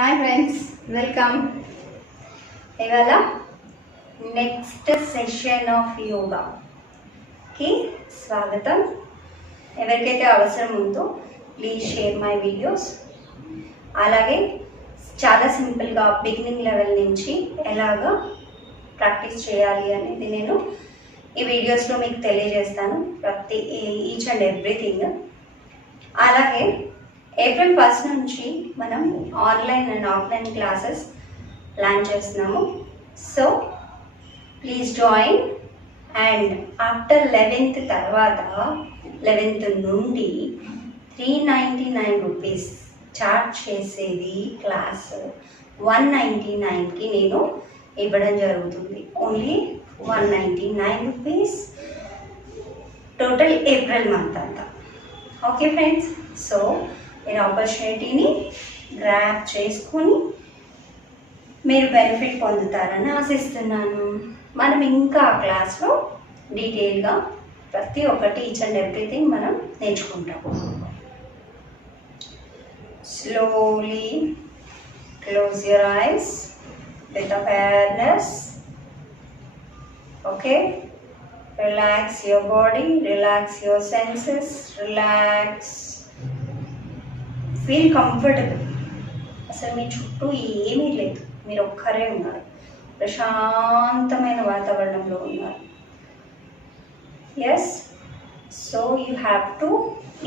Hi friends, welcome. ఇవాళ next session of యోగాకి స్వాగతం. ఎవరికైతే అవసరం ఉందో ప్లీజ్ షేర్ మై వీడియోస్. అలాగే చాలా సింపుల్గా బిగినింగ్ లెవెల్ నుంచి ఎలాగా ప్రాక్టీస్ చేయాలి అనేది నేను ఈ వీడియోస్లో మీకు తెలియజేస్తాను, ఈచ్ అండ్ ఎవ్రీథింగ్. అలాగే ఏప్రిల్ 1 నుంచి మనం online and offline classes plan చేస్తున్నాము. So please join. And after 11th తర్వాత 11th నుండి 399 రూపీస్ చార్జ్ చేసేది క్లాస్ 199కి నేను ఇవ్వడం జరుగుతుంది. Only 199 rupees total April month అంతా. ఓకే ఫ్రెండ్స్, సో మీరు ఆపర్చునిటీని గ్రాబ్ చేసుకుని మీరు బెనిఫిట్ పొందుతారని ఆశిస్తున్నాను. మనం ఇంకా ఆ క్లాస్లో డీటెయిల్గా ప్రతి ఒక్కటి ఈచ్ అండ్ ఎవ్రీథింగ్ మనం నేర్చుకుంటాం. Slowly close your eyes with awareness. Okay, relax your body, relax your senses, relax. Feel comfortable. అసలు మీ చుట్టూ ఏమీ లేదు, మీరు ఒక్కరే ఉన్నారు, ప్రశాంతమైన వాతావరణంలో ఉన్నారు. Yes, so you have to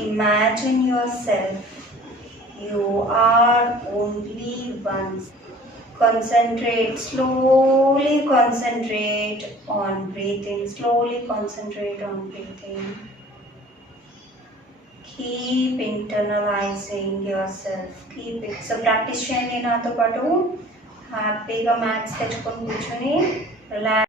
imagine your self. You are only once. Concentrate, slowly concentrate on breathing, slowly concentrate on breathing. Keep internalizing yourself, keep it. So practice చేయండి నాతో పాటు. హ్యాపీగా మ్యాథ్స్ తెచ్చుకొని కూర్చొని రిలాక్స్.